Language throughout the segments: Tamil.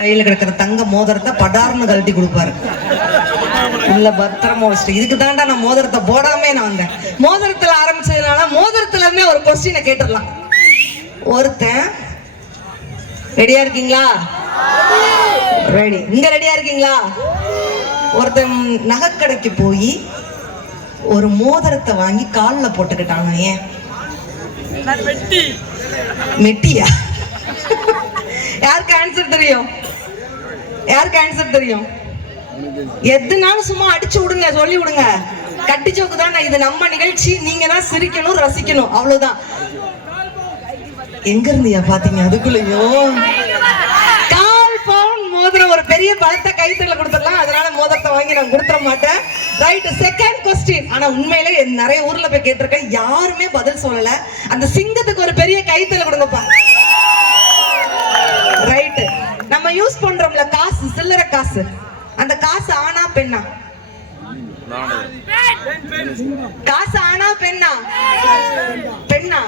கையில கிடக்கிற தங்க மோதிரத்தை படார்னு கழட்டி கொடுப்பாரு. உள்ள பத்திரமா வச்சுட்டு இதுக்கு தாண்டா நான் மோதிரத்தை போடாமே நான் வந்தேன். மோதிரத்துல ஆரம்பிச்சதுனால மோதிரத்துல இருந்தே ஒரு கொஸ்டினை கேட்டுடலாம். ஒருத்தன் ரெடியா இருக்கீங்களா? ரெடி. இங்க ரெடியா இருக்கீங்களா? ஒருத்தன் நகைக்கடைக்கு போய் ஒரு மோதிரத்தை வாங்கி காலில் போட்டுக்கிட்டாங்க. ஏன்? மெட்டியா? யாருக்கு ஆன்சர் தெரியும்? யாருக்கு ஆன்சர் தெரியும்? எதுனாலும் சும்மா அடிச்சு விடுங்க, சொல்லி விடுங்க. கட்டி சோக்கு தான் இது. நம்ம நிகழ்ச்சி, நீங்க தான் சிரிக்கணும், ரசிக்கணும், அவ்வளவுதான். எங்க இருந்தியா பாத்தீங்க அதுக்குள்ளயோ? கால் பவுன் மோதிரம், ஒரு பெரிய பலத்தை கைத்துல கொடுத்துடலாம். அதனால மோதிரத்தை வாங்கி நான் கொடுத்துட மாட்டேன். ரைட். Second question. ஆனா உண்மையிலே நிறைய ஊர்ல போய் கேட்டிருக்கேன், யாருமே பதில் சொல்லல. அந்த சிங்கத்துக்கு ஒரு பெரிய கைத்துல கொடுங்கப்பா. ரைட். நம்ம யூஸ் பண்றோம்ல காசு, சில்லறை காசு, அந்த காசு ஆனா பெண்ணா? காசு ஆனா பெண்ணா? பெண்ணா?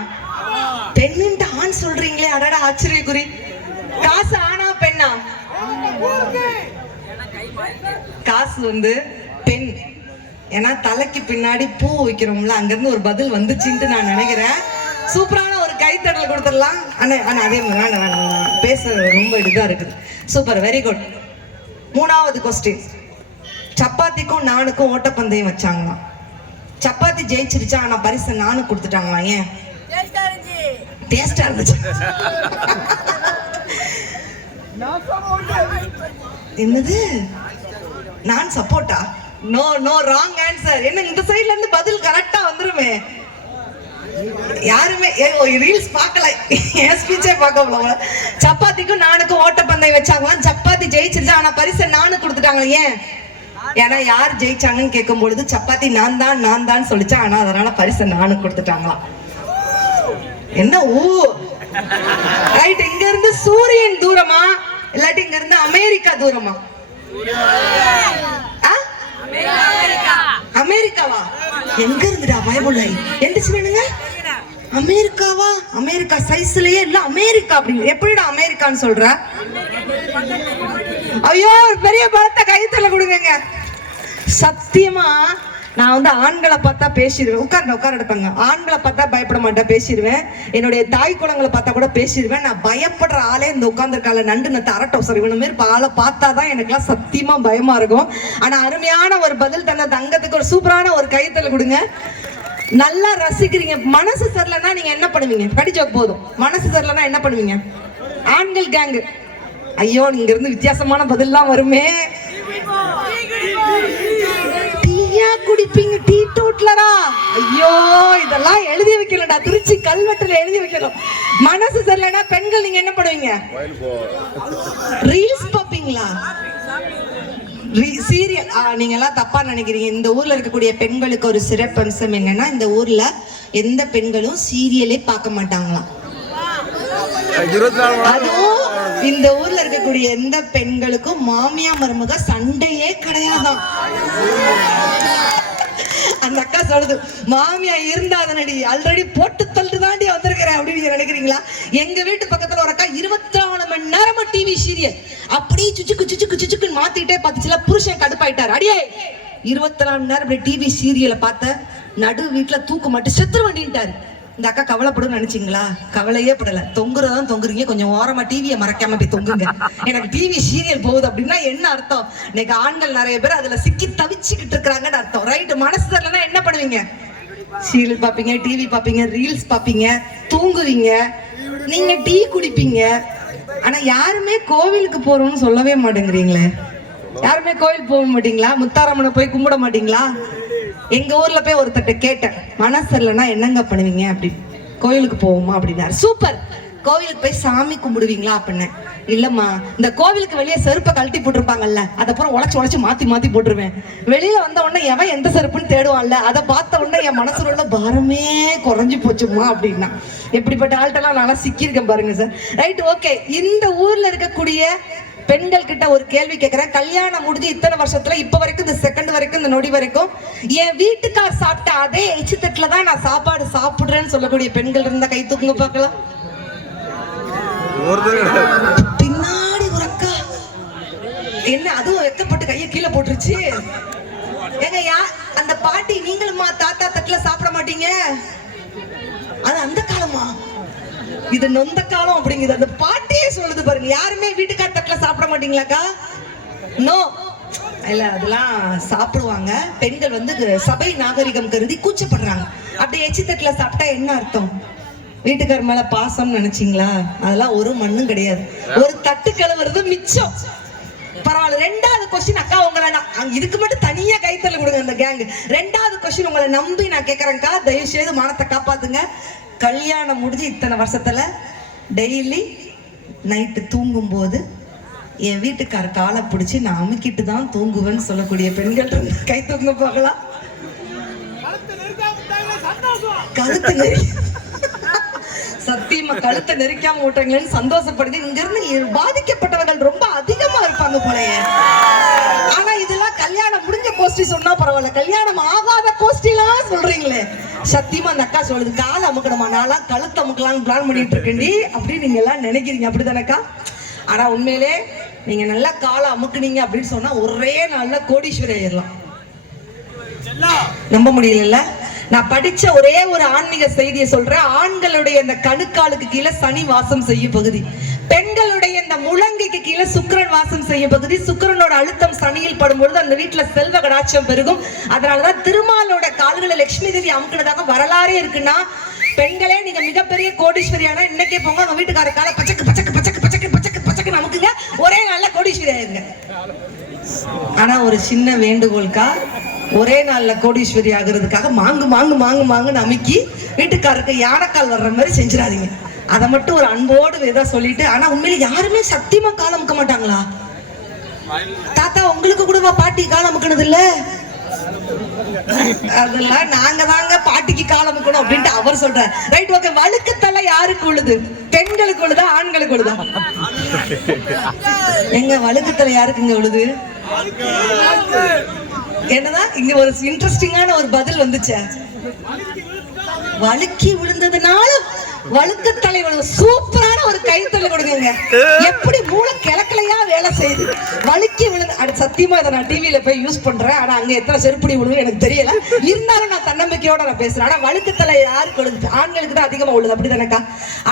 பெண்ணுன்ட்டு ஆண் சொல்றீங்களே, அடடா ஆச்சரியக்குறி. காசு ஆனா பெண்ணா? காசு பெண். ஏன்னா தலைக்கு பின்னாடி பூ வைக்கிறோம்ல, அங்கிருந்து ஒரு பதில் வந்துச்சுன்ட்டு நான் நினைக்கிறேன். சூப்பரான ஒரு கைத்தட்டல் கொடுத்துடலாம். அதே மாதிரி பேச ரொம்ப இதா இருக்குது. Super, very good. மூணாவது கொஸ்டின். சப்பாத்திக்கும் நானுக்கும் ஓட்டப்பந்தயம் வச்சாங்களாம். சப்பாத்தி ஜெயிச்சிருச்சா, ஆனா பரிசு நானு கொடுத்துட்டாங்களாம். ஏன்? டேஸ்டா இருந்துச்சு. என்னது? நான் சப்போர்ட்டா? No no, wrong answer. என்ன இந்த சைடுல இருந்து பதில் கரெக்டா வந்துருமே. யாருமே ரீல்ஸ் பார்க்கல, என் ஸ்பீச்சே பார்க்கல. சப்பாத்திக்கும் நானுக்கும் ஓட்டப்பந்தயம் வச்சாங்களாம். சப்பாத்தி ஜெயிச்சிருச்சா, ஆனா பரிசு நானு கொடுத்துட்டாங்க. ஏன்? ஏன்னா யார் ஜெயிச்சாங்கன்னு கேட்கும் பொழுது சப்பாத்தி நான் தான் சொல்லிச்சா, ஆனா அதனால பரிசு நானு கொடுத்துட்டாங்களாம். என்ன ஊ? ரைட். இங்க இருந்து சூரியன் தூரமா இல்லாட்டி இங்க இருந்து அமெரிக்கா தூரமா? அமெரிக்காவா? எங்க இருந்துடா பயமுள்ள எந்திரிச்சு வேணுங்க? அமெரிக்காவா? அமெரிக்கா சைஸ்லயே இல்ல அமெரிக்கா. அப்படி எப்படிடா அமெரிக்கான்னு சொல்ற? ஐயோ, பெரிய பலத்தை கைத்தல கொடுங்க. சத்தியமா நான் ஆண்களை பார்த்தா பேசிடுவேன். உட்கார எடுப்பாங்க. ஆண்களை பார்த்தா பயப்பட மாட்டேன், பேசிடுவேன். என்னுடைய தாய் குளங்களை பார்த்தா கூட பேசிடுவேன். நான் பயப்படுற ஆளே இந்த உட்கார்ந்துருக்கால நண்டு நத்து அரட்டோசர் இவன மாரி ஆளை பார்த்தாதான் எனக்குலாம் சத்தியமா பயமா இருக்கும். ஆனா அருமையான ஒரு பதில் தந்த தங்கத்துக்கு ஒரு சூப்பரான ஒரு கைத்தல கொடுங்க. நல்லா ரசிக்கிறீங்க. மனசு சரியில்லைன்னா நீங்க என்ன பண்ணுவீங்க? கடிச்சோக்கு போதும். மனசு சரியில்லைன்னா என்ன பண்ணுவீங்க? ஆண்கள் கேங்கு. ஐயோ, இங்க இருந்து வித்தியாசமான பதில்லாம் வருமே. டீயா குடிப்பீங்க? டீ டோட்லரா? ஐயோ, இதெல்லாம் எழுதி வைக்கலடா, திருச்சி கல்வெட்டுல எழுதி வைக்கணும். மனசு சரியில்லைன்னா பெண்கள் நீங்க என்ன பண்ணுவீங்க? ரீல்ஸ் பாப்பீங்களா? சீரியல்? நீங்க எல்லாம் தப்பா நினைக்கிறீங்க. இந்த ஊர்ல இருக்கக்கூடிய பெண்களுக்கு ஒரு சிறப்பம்சம் என்னன்னா, இந்த ஊர்ல எந்த பெண்களும் சீரியலே பார்க்க மாட்டாங்களாம். அதுவும் இந்த ஊர்ல இருக்கக்கூடிய எந்த பெண்களுக்கும் மாமியா மருமக சண்டையே கிடையாதான். அந்த அக்கா சொல்லுது, மாமியா இருந்தாதனடி ஆல்ரெடி போட்டு தள்ளு தாண்டி வந்திருக்கிறேன் அப்படின்னு நினைக்கிறீங்களா? எங்க வீட்டு பக்கத்துல ஒரு அக்கா 24 மணி நேரமா டிவி சீரியல் அப்படியே சுச்சுக்கு மாத்திட்டே பார்த்துச்சுல. புருஷன் கடுப்பாயிட்டாரு. அடியே 24 மணி நேரம் அப்படி டிவி சீரியலை பார்த்த நடு வீட்டுல தூக்க மாட்டு செத்துரு வண்டின்ட்டாரு. இந்த அக்கா கவலைப்படும் நினைச்சீங்களா? கவலையே படல. தொங்குறதான் தொங்குறீங்க, கொஞ்சம் ஓரமா டிவியை மறக்காம போய் தொங்குங்க. எனக்கு டிவி சீரியல் போகுது அப்படின்னா என்ன அர்த்தம்? இன்னைக்கு ஆண்கள் நிறைய பேர் அதுல சிக்கி தவிச்சுக்கிட்டு இருக்கிறாங்கன்னு அர்த்தம். ரைட். மனசு தரலன்னா என்ன பண்ணுவீங்க? சீரியல் பாப்பீங்க, டிவி பாப்பீங்க, ரீல்ஸ் பாப்பீங்க, தூங்குவீங்க, நீங்க டீ குடிப்பீங்க. ஆனா யாருமே கோவிலுக்கு போறோம்னு சொல்லவே மாட்டேங்கிறீங்களே. யாருமே கோவில் போக மாட்டீங்களா? முத்தாரம்மனை போய் கும்பிட மாட்டீங்களா? எங்க ஊர்ல போய் ஒருத்தட்ட கேட்டேன், மனசு இல்லைன்னா என்னங்க பண்ணுவீங்க அப்படின்னு. கோயிலுக்கு போவோமா அப்படின்னாரு. சூப்பர். கோவிலுக்கு போய் சாமி கும்பிடுவீங்களா அப்படின்னு. இல்லம்மா, இந்த கோவிலுக்கு வெளியே செருப்பை கழட்டி போட்டிருப்பாங்கல்ல, அதை அப்புறம் உழைச்சு மாத்தி போட்டுருவேன். வெளியில வந்த உடனே எவன் எந்த செருப்புன்னு தேடுவான்ல, அதை பார்த்த உடனே என் மனசுல உள்ள பாரமே குறைஞ்சு போச்சுமா அப்படின்னா. எப்படிப்பட்ட ஆள்கிட்டலாம் நான் சிக்கியிருக்கேன் பாருங்க சார். ரைட். ஓகே. இந்த ஊர்ல இருக்கக்கூடிய பெண்கள் கிட்ட ஒரு கேள்வி கேட்கிறேன். கல்யாணம் முடிஞ்சு இத்தனை வருஷத்துல இப்ப வரைக்கும், இந்த செகண்ட் வரைக்கும், இந்த நொடி வரைக்கும் என் வீட்டுக்கார் சாப்பிட்ட அதே எச்சு தட்டுல தான் நான் சாப்பாடு சாப்பிடுறேன்னு சொல்லக்கூடிய பெண்கள் இருந்தா கை தூக்குங்க பார்க்கலாம். பின்னாடி ஒரு அக்கா என்ன அதுவும் வெக்கப்பட்டு கையை கீழே போட்டுருச்சு. ஏங்க அந்த பாட்டி நீங்களுமா தாத்தா தட்டுல சாப்பிட மாட்டீங்க, அது அந்த காலமா, இது நொந்த காலம் அப்படிங்குது அந்த பாட்டியே சொல்லுது பாருங்க. யாருமே வீட்டுக்கார தட்டுல சாப்பிட மாட்டீங்களாக்கா? நோ இல்ல, அதெல்லாம் சாப்பிடுவாங்க. பெண்கள் வந்து சபை நாகரிகம் கருதி கூச்சப்படுறாங்க. அப்படி எச்சி தட்டுல சாப்பிட்டா என்ன அர்த்தம்? வீட்டுக்கார மேல பாசம் நினைச்சீங்களா? அதெல்லாம் ஒரு மண்ணும் கிடையாது. ஒரு தட்டு கழுவுறது மிச்சம். பரவாயில்ல. ரெண்டாவது கொஸ்டின் அக்கா, உங்களை இதுக்கு மட்டும் தனியா கைத்தல கொடுங்க அந்த கேங். ரெண்டாவது கொஸ்டின் உங்களை நம்பி நான் கேட்கறேன்க்கா, தயவு செய்து மானத்தை காப்பாத்துங்க. கல்யாணம் முடிஞ்சு இத்தனை வருஷத்துல டெய்லி நைட்டு தூங்கும் போது என் வீட்டுக்கார காலை பிடிச்சி நான் அமுக்கிட்டு தான் தூங்குவேன்னு சொல்லக்கூடிய பெண்கள் கை தூங்க பார்க்கலாம். கழுத்து நெறி சத்தியமா கழுத்தை நெரிக்காம விட்டாங்களேன்னு சந்தோஷப்படுது. இங்க இருந்து பாதிக்கப்பட்டவர்கள் ரொம்ப அதிகமா இருப்பாங்க போலயே. ஆனா இதெல்லாம் கல்யாணம் முடிஞ்ச கோஷ்டி சொன்னா பரவாயில்ல, கல்யாணம் ஆகாத கோஷ்டிலாம் சொல்றீங்களே. சத்தியமா அந்த அக்கா சொல்லுது, காலை அமுக்கணுமா, நான்லாம் கழுத்து அமுக்கலாம்னு பிளான் பண்ணிட்டு இருக்கேன்டி அப்படின்னு நீங்க எல்லாம் நினைக்கிறீங்க, அப்படிதானக்கா? ஆனா உண்மையிலே நீங்க நல்லா காலை அமுக்குனீங்க அப்படின்னு சொன்னா ஒரே நாள்ல கோடீஸ்வரி ஆயிடலாம். நம்ப முடியல. நான் படிச்ச ஒரே ஒரு ஆன்மீக செய்தியை சொல்றேன். ஆண்களுடைய இந்த கணுக்காலுக்கு கீழே சனி வாசம் செய்யும் பகுதி, பெண்களுடைய இந்த முழங்கைக்கு கீழே சுக்கிரன் வாசம் செய்யும் பகுதி. சுக்கிரனோட அழுத்தம் சனியில் படும்பொழுது அந்த வீட்டுல செல்வ கடாட்சம் பெருகும். அதனாலதான் திருமாலோட கால்களை லட்சுமி தேவி அமுக்கினதாக வரலாறே இருக்குன்னா, பெண்களே நீங்க மிகப்பெரிய கோடீஸ்வரியான இன்னைக்கே போங்க, உங்க வீட்டுக்கார கால பச்சக்கு பச்சக்கு பச்சக்கு பச்சக்கு பச்சக்கு பச்சக்கு நமக்குங்க, ஒரே நாள்ல கோடீஸ்வரி ஆயிருங்க. ஆனா ஒரு சின்ன வேண்டுகோள்கா, ஒரே நாள்ல கோடீஸ்வரி ஆகுறதுக்காக மாங்கு மாங்கு மாங்கு மாங்குன்னு அமுக்கி வீட்டுக்காரருக்கு யானைக்கால் வர்ற மாதிரி செஞ்சிடாதீங்க. அதை மட்டும் ஒரு அன்போடு ஏதோ சொல்லிட்டு. ஆனா உண்மையில யாருமே சத்தியமா கால் அமுக்க மாட்டாங்களா? தாத்தா உங்களுக்கு கூடவா பாட்டி கால் அமுக்கணது இல்ல? அதெல்லாம் நாங்க தாங்க பாட்டிக்கு கால் அமுக்கணும் அப்படின்ட்டு அவர் சொல்ற. Right, okay. வழுக்கத்தலை யாருக்கு உழுது? பெண்களுக்கு உழுதா ஆண்களுக்கு உழுதா? எங்க வழுக்கத்தலை யாருக்குங்க உழுது? என்னதான் இங்க ஒரு இன்ட்ரெஸ்டிங்கான ஒரு பதில் வந்துச்சு. வழுக்கி விழுந்ததுனால வழுக்கத்தலை சூப்பரான ஒரு கைத்தலை கொடுங்க. எப்படி மூளை கிழக்கலையா வேலை செய்யுது. வழுக்கி விழுந்து சத்தியமா இதை நான் டிவியில போய் யூஸ் பண்றேன். ஆனா அங்க எத்தனை செருப்படி விழுவும் எனக்கு தெரியல. இருந்தாலும் நான் தன்னம்பிக்கையோட நான் பேசுறேன். ஆனா வழுக்கத்தலை யாருக்கு விழுது? ஆண்களுக்கு தான் அதிகமா விழுது, அப்படிதானக்கா?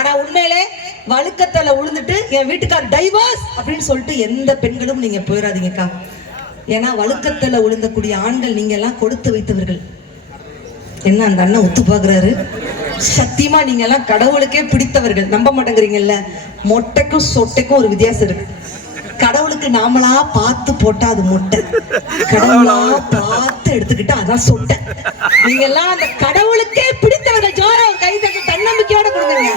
ஆனா உண்மையிலே வழுக்கத்தலை விழுந்துட்டு என் வீட்டுக்கார் டைவர்ஸ் அப்படின்னு சொல்லிட்டு எந்த பெண்களும் நீங்க போயிடாதீங்கக்கா. ஏன்னா வழுக்கத்துல விழுந்தக்கூடிய ஆண்கள் நீங்க எல்லாம் கொடுத்து வைத்தவர்கள். என்ன அந்த அண்ணன் ஒத்து பாக்குறாரு? சத்தியமா நீங்க எல்லாம் கடவுளுக்கே பிடித்தவர்கள். நம்ப மாட்டேங்கிறீங்கல்ல. மொட்டைக்கும் சொட்டைக்கும் ஒரு வித்தியாசம் இருக்கு. கடவுளுக்கு நாமளா பார்த்து போட்டா அது மொட்டை, கடவுளா பார்த்து எடுத்துக்கிட்டா அதான் சொட்டை. நீங்க எல்லாம் அந்த கடவுளுக்கே பிடித்தவர்கள். ஜோரம் கை தட்டி தன்னம்பிக்கையோட கொடுங்க.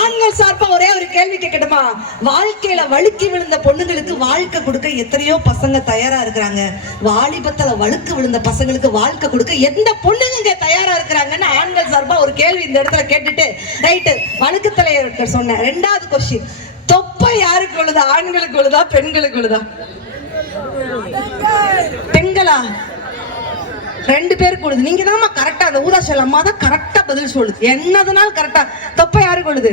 ஆண்கள் சார்பா ஒரே ஒரு கேள்வி கேட்கட்டுமா? வாழ்க்கையில வழுக்கி விழுந்த பொண்ணுங்களுக்கு வாழ்க்கை கொடுக்க எத்தனையோ பசங்க தயாரா இருக்கிறாங்க. வாலிபத்துல வழுக்கு விழுந்த பசங்களுக்கு வாழ்க்கை கொடுக்க எந்த பொண்ணுங்க தயாரா இருக்கிறாங்கன்னு ஆண்கள் சார்பா ஒரு கேள்வி இந்த இடத்துல கேட்டுட்டு, ரைட்டு, வழுக்கு தலைய சொன்னேன். ரெண்டாவது கொஸ்டின், தொப்பை யாருக்கு உழுதா? ஆண்களுக்கு உழுதா பெண்களுக்கு உழுதா? பெண்களா? ரெண்டு பேருக்கு உழுது. நீங்க தான் கரெக்டா, அந்த ஊதாசல் அம்மா தான் கரெக்டா பதில் சொல்லுது. என்னதுனால கரெக்டா. தொப்பை யாருக்கு உழுது?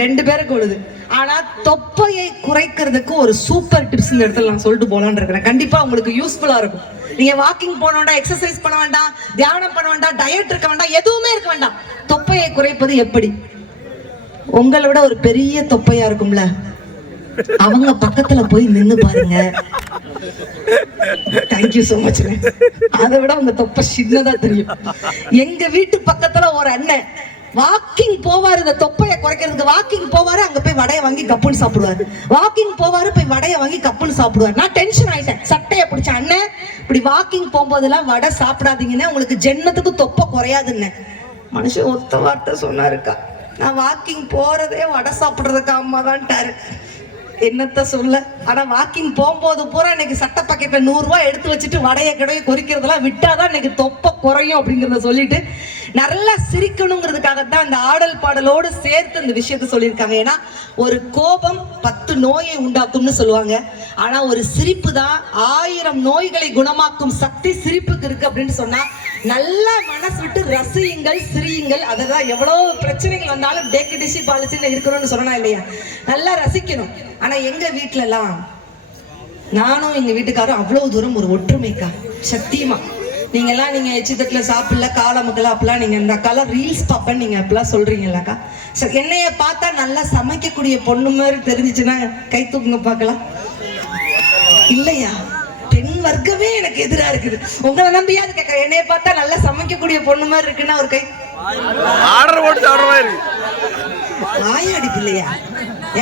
ரெண்டு பேருக்கு உழுது. ஆனா தொப்பையை குறைக்கிறதுக்கு ஒரு சூப்பர் டிப்ஸ் இந்த இடத்துல நான் சொல்லிட்டு போலான்னு இருக்கிறேன். கண்டிப்பா உங்களுக்கு யூஸ்ஃபுல்லா இருக்கும். நீங்க வாக்கிங் போன வேண்டாம், எக்ஸசைஸ் பண்ண வேண்டாம், தியானம் பண்ண வேண்டாம், டயட் இருக்க வேண்டாம், எதுவுமே இருக்க வேண்டாம். தொப்பையை குறைப்பது எப்படி? உங்களை விட ஒரு பெரிய தொப்பையா இருக்கும்ல, அவங்க பக்கத்துல போய் நின்னு பாருங்க. Thank you so much. அதை விட உங்க தொப்பை சின்னதா தெரியும். எங்க வீட்டு பக்கத்துல ஒரு அண்ணன் வாக்கிங் போவாரு, இந்த தொப்பையை குறைக்கிறதுக்கு வாக்கிங் போவாரு. அங்க போய் வடையை வாங்கி கப்புன்னு சாப்பிடுவாரு. வாக்கிங் போவாரு, போய் வடையை வாங்கி கப்புன்னு சாப்பிடுவாரு. நான் டென்ஷன் ஆயிட்டேன். சட்டையை பிடிச்ச அண்ணன், இப்படி வாக்கிங் போகும்போதெல்லாம் வடை சாப்பிடாதீங்கன்னு, உங்களுக்கு ஜென்மத்துக்கு தொப்பை குறையாதுன்னு மனுஷன் ஒத்த வார்த்தை சொன்னாருக்கா. நான் வாக்கிங் போறதே வடை சாப்பிடுறதுக்கு அம்மா தான்ட்டாரு. என்னத்த சொல்ல. ஆனா வாக்கிங் போகும்போது பூரா இன்னைக்கு சட்டை பாக்கெட்ல 100 ரூபாய் எடுத்து வச்சுட்டு வடைய கிடையை கொறிக்கிறதெல்லாம் விட்டாதான் இன்னைக்கு தொப்பை குறையும் அப்படிங்கிறத சொல்லிட்டு நல்லா சிரிக்கணுங்கிறதுக்காகத்தான் இந்த ஆடல் பாடலோடு சேர்த்து இந்த விஷயத்த சொல்லியிருக்காங்க. ஏன்னா ஒரு கோபம் 10 நோயை உண்டாக்கும்னு சொல்லுவாங்க. ஆனா ஒரு சிரிப்பு தான் 1000 நோய்களை குணமாக்கும் சக்தி சிரிப்புக்கு இருக்கு அப்படின்னு சொன்னா, நல்லா மனசு விட்டு ரசியுங்கள், சிரியுங்கள். அததான் எவ்வளவு பிரச்சனைகள் வந்தாலும் டேக்கு டிஷி பாலிசின்னு இருக்கணும்னு சொல்லணும் இல்லையா? நல்லா ரசிக்கணும். ஆனா எங்க வீட்டுல எல்லாம் நானும் எங்க வீட்டுக்காரும் அவ்வளவு தூரம் ஒரு ஒற்றுமைக்கா, சத்தியமா. நீங்கெல்லாம் நீங்க எச்சித்தட்டுல சாப்பிடல காலமுக்கெல்லாம் அப்பெல்லாம் நீங்க இந்த அக்காலாம் ரீல்ஸ் பார்ப்பேன்னு நீங்க அப்பெல்லாம் சொல்றீங்கல்லக்கா. என்னைய பார்த்தா நல்லா சமைக்கக்கூடிய பொண்ணு மாதிரி தெரிஞ்சிச்சுன்னா கை தூக்குங்க பார்க்கலாம். இல்லையா? பெண் வர்க்கமே எனக்கு எதிரா இருக்குது. உங்களை நம்பியாவது கேட்கறேன், என்னைய பார்த்தா நல்லா சமைக்கக்கூடிய பொண்ணு மாதிரி இருக்குன்னா ஒரு கை. ஆயாடி பிள்ளையா?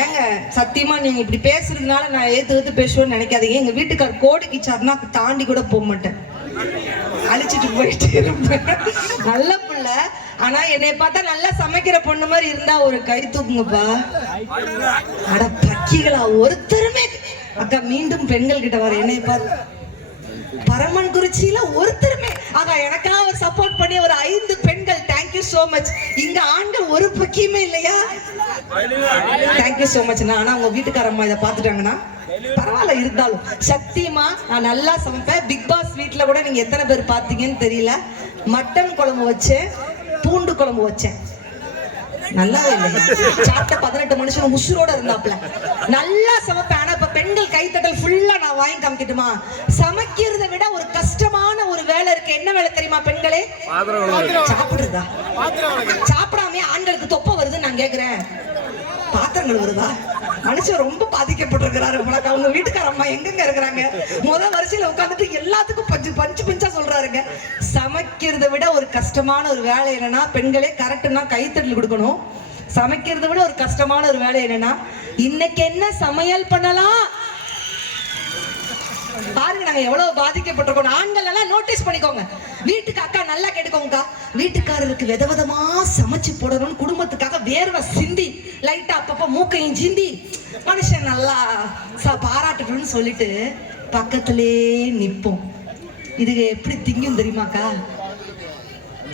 ஏங்க சத்தியமா நீங்க இப்படி பேசுறதுனால நான் ஏத்து பேசுவேன்னு நினைக்காதீங்க. எங்க வீட்டுக்கார் கோடிக்கிச்சாருன்னா தாண்டி கூட போக மாட்டேன், அழிச்சிட்டு போயிட்டு இருப்பேன். நல்ல பிள்ளை, ஆனா என்னை பார்த்தா நல்லா சமைக்கிற பொண்ணு மாதிரி இருந்தா ஒரு கை தூக்குங்கப்பா. அட பக்கிகளா, ஒருத்தருமே அக்கா மீண்டும் பெண்கள் கிட்ட வர என்னை பார்த்து பரமன் குறிச்சியில ஒருத்தருமே ஆகா எனக்காக ஒரு சப்போர்ட் பண்ணி ஒரு 5 பெண்கள். Thank you so much. இங்க ஆண்கள் ஒரு பக்கியுமே இல்லையா? Thank you so much. ஆனா உங்க வீட்டுக்கார அம்மா இதை பாத்துட்டாங்கன்னா பரவாயில்ல, இருந்தாலும் சத்தியமா நான் நல்லா சமைப்பேன். பிக் பாஸ் வீட்டுல கூட நீங்க எத்தனை பேர் பாத்தீங்கன்னு தெரியல, மட்டன் குழம்பு வச்சேன், பூண்டு குழம்பு வச்சேன். நல்லாவே இல்லையா? சாப்பிட்ட 18 மனுஷன் உசுரோட இருந்தாப்ல. நல்லா சமைப்பேன். ஆனா இப்ப பெண்கள் கைத்தட்டல் ஃபுல்லா நான் வாங்கி காமிக்கட்டுமா? சமைக்கிறத விட ஒரு கஷ்டமான ஒரு வேலை இருக்கு. என்ன வேலை தெரியுமா பெண்களே? சாப்பிடுறதா? சாப்பிடாம ஆண்களுக்கு தொப்பை வருதுன்னு நான் கேக்குறேன். பாத்திரங்கள் வருதா? மனுஷன் ரொம்ப பாதிக்கப்பட்டிருக்கிறாரு. அவங்க வீட்டுக்கார அம்மா எங்கெங்க இருக்கிறாங்க? முதல் வரிசையில உட்காந்துட்டு எல்லாத்துக்கும் பஞ்சு பஞ்சா சொல்றாருங்க. சமைக்கிறத விட ஒரு கஷ்டமான ஒரு வேலை என்னன்னா பெண்களே, கரெக்டுன்னா கைத்தட்டல் கொடுக்கணும். சமைக்கிறத விட ஒரு கஷ்டமான ஒரு வேலை என்னன்னா இன்னைக்கு என்ன சமையல் பண்ணலாம் பாருங்க. நாங்க எவ்வளவு பாதிக்கப்பட்டிருக்கோம். ஆண்கள் எல்லாம் நோட்டீஸ் பண்ணிக்கோங்க. வீட்டுக்கு அக்கா நல்லா கேட்டுக்கோங்கக்கா, வீட்டுக்காரருக்கு விதவிதமா சமைச்சு போடணும்னு குடும்பத்துக்காக வேர்வை சிந்தி லைட்டா அப்பப்ப மூக்கையும் சிந்தி மனுஷன் நல்லா பாராட்டுன்னு சொல்லிட்டு பக்கத்திலே நிப்போம். இது எப்படி திங்கும் தெரியுமாக்கா?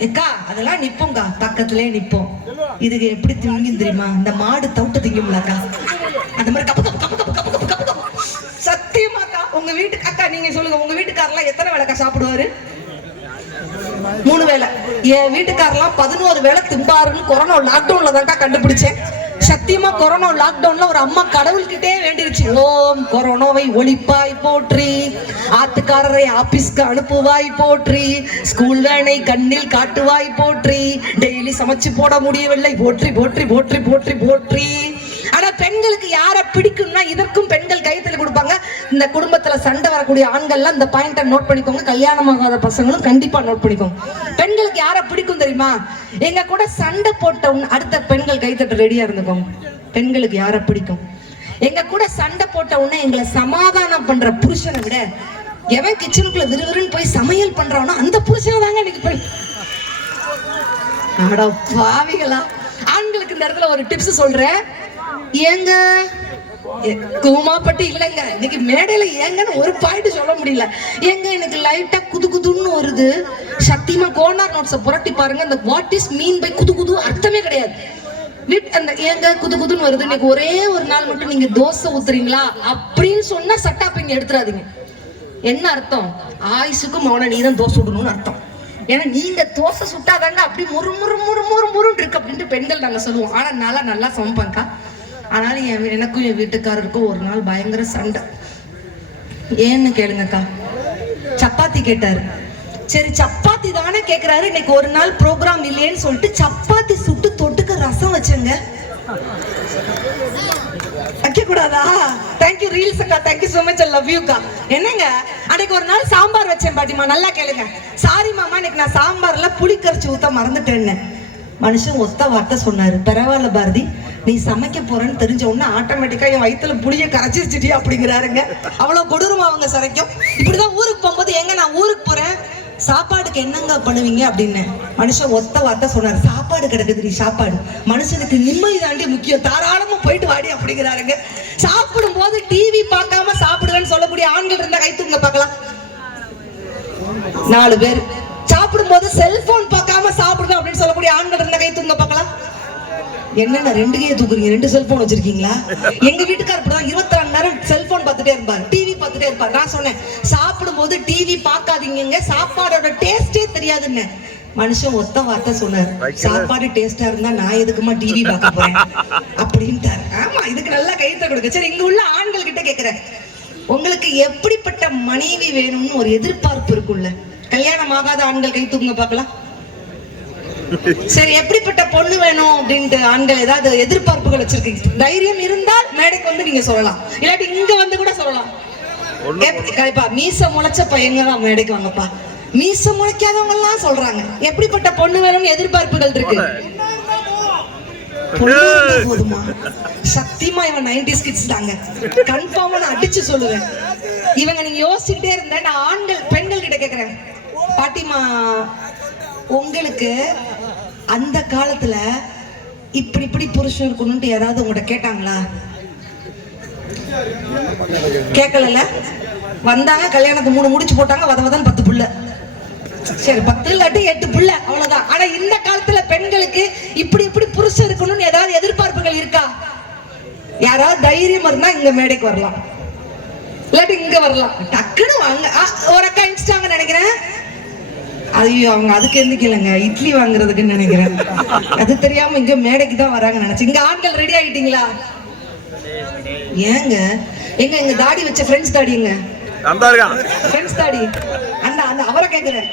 ஏக்கா அதெல்லாம் நிப்போங்கா, பக்கத்திலே நிப்போம். இதுக்கு எப்படி திங்கும் தெரியுமா? இந்த மாடு தவிட்டு திங்கும்லக்கா, அந்த மாதிரி கப்பு கப்பு கப்பு கப்பு கப்பு கப்பு கப்பு. சத்தியமாக்கா உங்க வீட்டுக்கு அக்கா நீங்க சொல்லுங்க, உங்க வீட்டுக்காரெல்லாம் எத்தனை வேலைக்கா சாப்பிடுவாரு? 3 வேளை. என் வீட்டுக்காரெல்லாம் 11 வேளை திம்பாருன்னு கொரோனா லாக்டவுன்ல தான்க்கா கண்டுபிடிச்சேன். சத்தியமா கொரோனா லாக்டவுன்ல ஒரு அம்மா கடவுள்கிட்டே வேண்டிருச்சு, ஓம் கொரோனாவை ஒழிப்பாய் போற்றி, ஆத்துக்காரரை ஆபீஸ்க்கு அனுப்புவாய் போற்றி, ஸ்கூல் வேனை கண்ணில் காட்டுவாய் போற்றி, டெய்லி சமைச்சு போட முடியவில்லை போற்றி போற்றி போற்றி போற்றி போற்றி. ஆனா பெண்களுக்கு யார பிடிக்கும்னா இதற்கும் பெண்கள் கைத்தறி கொடுப்பாங்க. இந்த குடும்பத்துல சண்டை வரக்கூடிய ஆண்கள்லாம் இந்த பாயிண்ட நோட் பண்ணிக்கோங்க. கல்யாணமாகாத பசங்களும் கண்டிப்பா நோட் பண்ணிக்கோங்க. பெண்களுக்கு யார பிடிக்கும் தெரியுமா? எங்க கூட சண்டை போட்ட அடுத்த பெண்கள் கைத்தட்ட ரெடியா இருந்துக்கோங்க. பெண்களுக்கு யார பிடிக்கும்? எங்க கூட சண்டை போட்ட உடனே எங்களை சமாதானம் பண்ற புருஷனை விட எவன் கிச்சனுக்குள்ள விறுவிறுன்னு போய் சமையல் பண்றானோ அந்த புருஷனை தாங்க இன்னைக்கு. அட பாவிகளா, ஆண்களுக்கு இந்த இடத்துல ஒரு டிப்ஸ் சொல்றேன். ஏங்க கூமாப்பட்டு இல்லைங்க, இன்னைக்கு மேடையில ஏங்கன்னு ஒரு பாயிண்ட் சொல்ல முடியல. ஏங்க எனக்கு லைட்டா குது குதுன்னு வருது. சத்தியமா கோனார் நோட்ஸை புரட்டி பாருங்க. இந்த வாட் இஸ் மீன் பை குது குது அர்த்தமே கிடையாது. அந்த ஏங்க குது குதுன்னு வருது, இன்னைக்கு ஒரே ஒரு நாள் மட்டும் நீங்க தோசை ஊத்துறீங்களா அப்படின்னு சொன்னா சட்டாப்பிங்க எடுத்துறாதீங்க. என்ன அர்த்தம்? ஆயுசுக்கும் அவனை நீதான் தோசை விடணும்னு அர்த்தம். ஏன்னா நீங்க தோசை சுட்டாதாங்க அப்படி முறு முறு முறு முறு முருன்னு இருக்கு அப்படின்ட்டு பெண்கள் நாங்க சொல்லுவோம். ஆனா நல்லா சமைப்பாங்கக்கா. ஆனாலும் எனக்கும் என் வீட்டுக்காரருக்கும் ஒரு நாள் பயங்கர சண்டை. ஏன்னு கேளுங்கக்கா. சப்பாத்தி கேட்டாரு. சரி சப்பாத்தி தானே கேக்குறாரு. இன்னைக்கு ஒரு நாள் ப்ரோக்ராம் இல்லையேன்னு சொல்லிட்டு சப்பாத்தி சுட்டு தொட்டுக்க ரசம் வச்சேங்க. வைக்க கூடாதா? தேங்க்யூ ரீல்ஸ் அக்கா, thank you so much, I love you அக்கா. என்னங்க அன்னைக்கு ஒரு நாள் சாம்பார் வச்சேன் பாட்டிமா, நல்லா கேளுங்க. சாரி மாமா, இன்னைக்கு நான் சாம்பார்ல புளி கரைச்சி ஊத்த மறந்துட்டேன்னு. மனுஷன் ஒத்த வார்த்தை சொன்னாரு, பரவாயில்ல பாரதி, நீ சமைக்க போறேன்னு தெரிஞ்ச உடனே ஆட்டோமேட்டிக்கா என் வயிற்றுல புளிய கரைச்சிருச்சுட்டி அப்படிங்கிறாருங்க. அவ்வளவு கொடூரமா அவங்க சரைக்கும். இப்படிதான் ஊருக்கு போகும்போது, எங்க நான் ஊருக்கு போறேன், சாப்பாடுக்கு என்னங்க பண்ணுவீங்க அப்படின்னு மனுஷன் ஒத்த வார்த்தை சொன்னாரு, சாப்பாடு கிடக்குது சாப்பாடு. மனுஷனுக்கு நிம்மதி தாண்டி முக்கியம், தாராளமா போயிட்டு வாடி அப்படிங்கிறாருங்க. சாப்பிடும் போது டிவி பார்க்காம சாப்பிடுவேன்னு சொல்லக்கூடிய ஆண்கள் இருந்தா கை தூங்க பார்க்கலாம். 4 பேர். சாப்பிடும் போது செல்போன் பார்க்காம சாப்பிடுவேன் அப்படின்னு சொல்லக்கூடிய ஆண்கள் இருந்தா கை தூங்க பார்க்கலாம். என்னென்ன 2 கையை தூக்குறீங்க? 2 செல்போன் வச்சிருக்கீங்களா? எங்க வீட்டுக்காரர் இப்படிதான் 24 நேரம் செல்போன் பார்த்துட்டே இருப்பார், டிவி பார்த்துட்டே இருப்பார். நான் சொன்னேன், சாப்பிடும் போது டிவி பார்க்காதீங்க, சாப்பாடோட டேஸ்டே தெரியாதுன்னு. மனுஷன் ஒத்த வார்த்தை சொன்னார், சாப்பாடு டேஸ்டா இருந்தா நான் எதுக்குமா டிவி பார்க்க போறேன் அப்படின்ட்டாரு. ஆமா, இதுக்கு நல்லா கைத்த கொடுக்க. சரி, இங்க உள்ள ஆண்கள் கிட்ட கேக்குறேன், உங்களுக்கு எப்படிப்பட்ட மனைவி வேணும்னு ஒரு எதிர்பார்ப்பு இருக்கும்ல? கல்யாணம் ஆகாத ஆண்கள் கை தூக்குங்க பார்க்கலாம். சரி, எப்படிப்பட்ட பொண்ணு வேணும் அப்படின்ட்டு ஆண்கள் ஏதாவது எதிர்பார்ப்புகள் வச்சிருக்கீங்க? தைரியம் இருந்தால் மேடைக்கு வந்து நீங்க சொல்லலாம், இல்லாட்டி இங்க வந்து கூட சொல்லலாம். மீச முளைச்ச பையங்க தான் மேடைக்கு வாங்கப்பா. மீச முளைக்காதவங்க எல்லாம் சொல்றாங்க எப்படிப்பட்ட பொண்ணு வேணும்னு எதிர்பார்ப்புகள் இருக்கு. போதுமா? சத்தியமா இவன் 90s கிட்ஸ் தாங்க, கன்ஃபார்மா நான் அடிச்சு சொல்லுவேன். இவங்க நீங்க யோசிச்சுட்டே இருந்த நான் ஆண்கள் பெண்கள் கிட்ட கேக்குறேன், பாட்டிமா உங்களுக்கு அந்த காலத்துல இப்படி இப்படி புருஷன் இருக்கணும்னு யாராவது உங்கள்கிட்ட கேட்டாங்களா? கேட்கல. வந்தாங்க, கல்யாணத்துக்கு 3 முடிச்சு போட்டாங்க, வதவதான் 10 புள்ள. சரி, 10 இல்லாட்டி 8 புள்ள, அவ்வளவுதான். ஆனா இந்த காலத்துல பெண்களுக்கு இப்படி இப்படி புருஷன் இருக்கணும்னு ஏதாவது எதிர்பார்ப்புகள் இருக்கா? யாராவது தைரியம் இருந்தா இங்க மேடைக்கு வரலாம், இல்லாட்டி இங்க வரலாம். டக்குன்னு வாங்க. ஒரு அக்கா இன்ஸ்டாங்க நினைக்கிறேன். ஐயோ, அவங்க அதுக்கு எந்திக்கலங்க, இட்லி வாங்குறதுக்குன்னு நினைக்கிறேன். அது தெரியாம இங்க மேடைக்கு தான் வராங்க நினைச்சு. இங்க ஆண்கள் ரெடி ஆகிட்டீங்களா? ஏங்க எங்க தாடி வச்ச ஃப்ரெண்ட்ஸ் தாடிங்க, ஃப்ரெண்ட்ஸ் தாடி அந்த அவரை கேக்குறேன்.